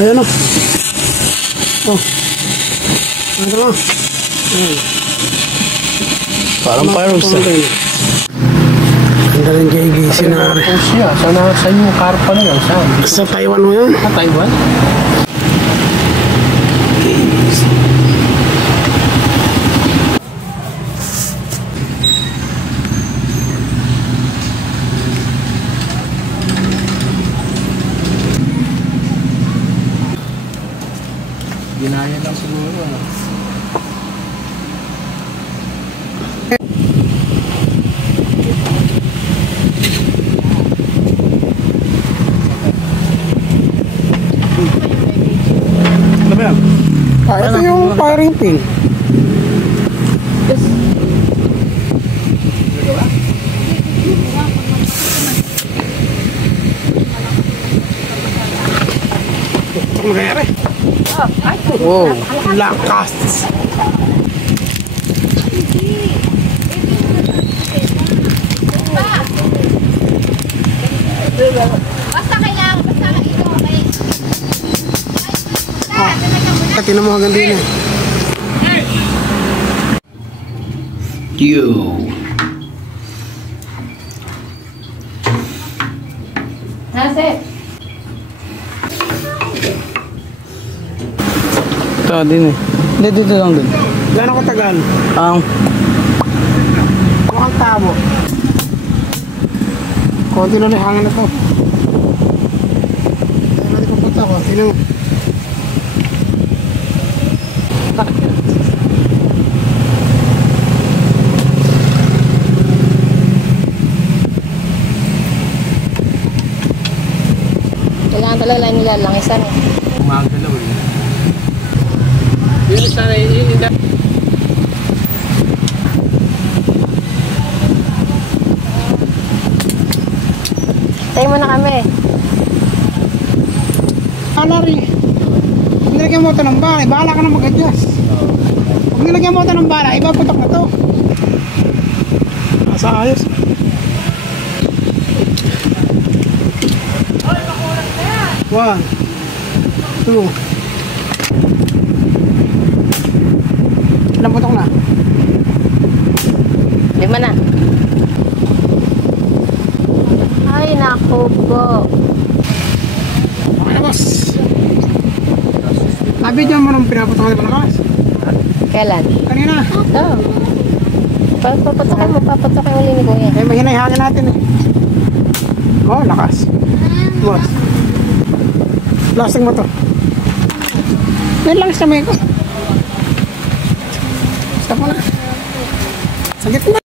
Ayan o. Oh. Ano na? Ayan. Parang fireworks na. Ang galing kay Gisi na rin. Saan yung karpa na yan? Saan? Sa Taiwan mo yan? Sa Taiwan? Ginaya lang siguro. Ano? Ano ba yan? Ito yung firing pin. Yes. Ito nangyayari. Wow. Lakas. Basta kailangan, basta ito, okay? Tinan mo hanggang din eh. Yo. Nase. Ito din eh. Hindi, dito lang din. Gano'n ko tagal? Mukhang tabo. Konti na yung hangin na to. Dahil natin pupunta ko. Tinan mo. Kailangan talaga lang nila langisan eh. Umagalaw eh. Yun sana iinda. Tayo mo na kami. Alari. Pag nilagyan mo ito ng bala, bahala ka na mag-adjust. Pag nilagyan mo ito ng bala, iba putok na to. Nasa ayos. One. Two. Ilang putok na? 5 na. Ay, naku po. Okay na, boss. Nabidyan mo nung pinaputok na malakas? Kailan? Kanina. Ito. Papatokin uli ni Kuya. Eh, mahina yung hangin natin eh. Oh, lakas. Boss. Plastic mo to. Yan lang sa may ko. Stop mo na. Sagit mo na.